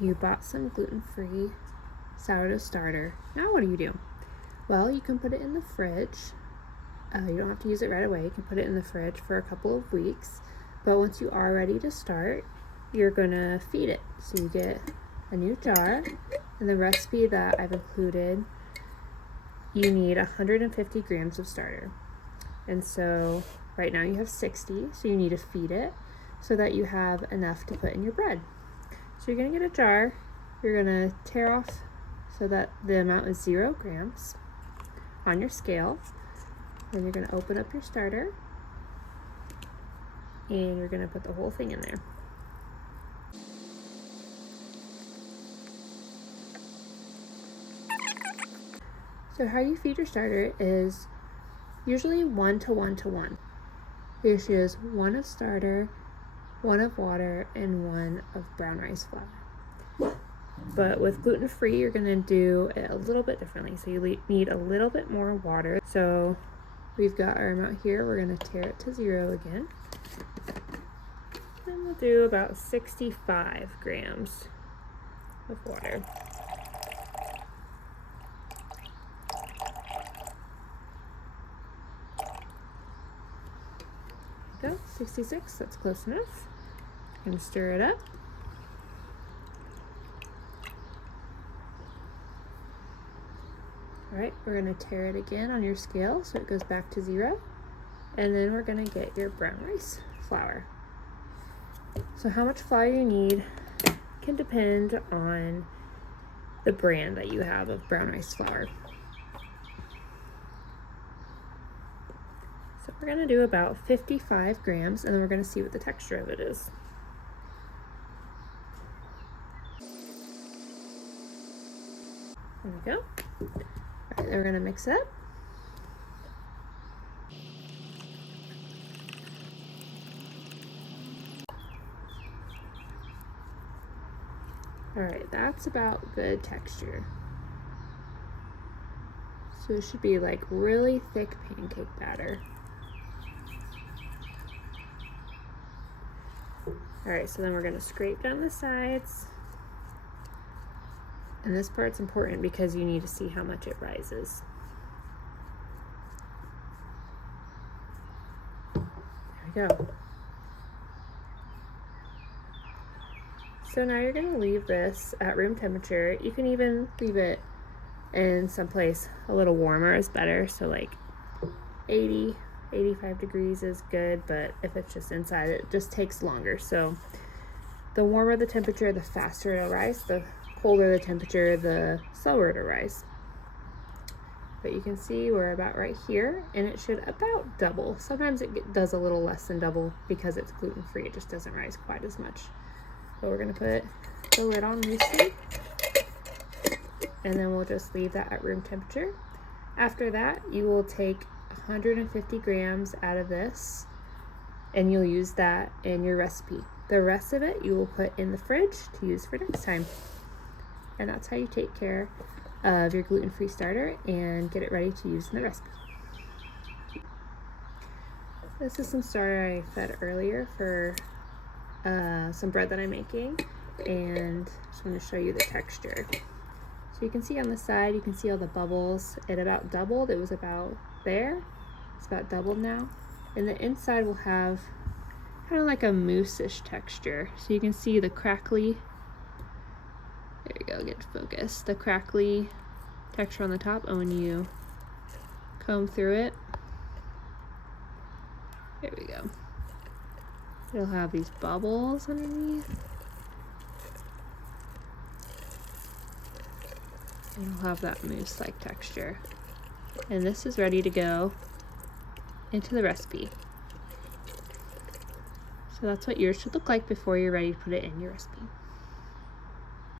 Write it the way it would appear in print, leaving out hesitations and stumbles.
You bought some gluten-free sourdough starter. Now what do? Well, you can put it in the fridge. You don't have to use it right away. You can put it in the fridge for a couple of weeks. But once you are ready to start, you're gonna feed it. So you get a new jar. In the recipe that I've included, you need 150 grams of starter. And so right now you have 60, so you need to feed it so that you have enough to put in your bread. So you're gonna get a jar, you're gonna tear off so that the amount is 0 grams on your scale. Then you're gonna open up your starter and you're gonna put the whole thing in there. So how you feed your starter is usually 1 to 1 to 1. The issue is 1 of starter, 1 of water, and 1 of brown rice flour. But with gluten-free, you're gonna do it a little bit differently. So you need a little bit more water. So we've got our amount here. We're gonna tear it to 0 again. And we'll do about 65 grams of water. There we go, 66, that's close enough. I'm gonna stir it up. All right, we're gonna tear it again on your scale so it goes back to 0. And then we're gonna get your brown rice flour. So how much flour you need can depend on the brand that you have of brown rice flour. So we're gonna do about 55 grams and then we're gonna see what the texture of it is. There we go. All right, then we're gonna mix it up. All right, that's about good texture. So it should be like really thick pancake batter. All right, so then we're gonna scrape down the sides. And this part's important because you need to see how much it rises. There we go. So now you're gonna leave this at room temperature. You can even leave it in someplace a little warmer is better. So like 80, 85 degrees is good, but if it's just inside, it just takes longer. So the warmer the temperature, the faster it'll rise. The colder the temperature, the slower it'll rise. But you can see we're about right here, and it should about double. Sometimes it does a little less than double because it's gluten-free. It just doesn't rise quite as much. So we're gonna put the lid on loosely, and then we'll just leave that at room temperature. After that, you will take 150 grams out of this, and you'll use that in your recipe. The rest of it you will put in the fridge to use for next time. And that's how you take care of your gluten-free starter and get it ready to use in the recipe. This is some starter I fed earlier for some bread that I'm making, and I just want to show you the texture. So you can see on the side, you can see all the bubbles. It about doubled. It was about there. It's about doubled now. And the inside will have kind of like a mousse-ish texture. So you can see the crackly, there you go, get focused. The crackly texture on the top, and when you comb through it, there we go. It'll have these bubbles underneath. And it'll have that mousse-like texture. And this is ready to go into the recipe. So that's what yours should look like before you're ready to put it in your recipe.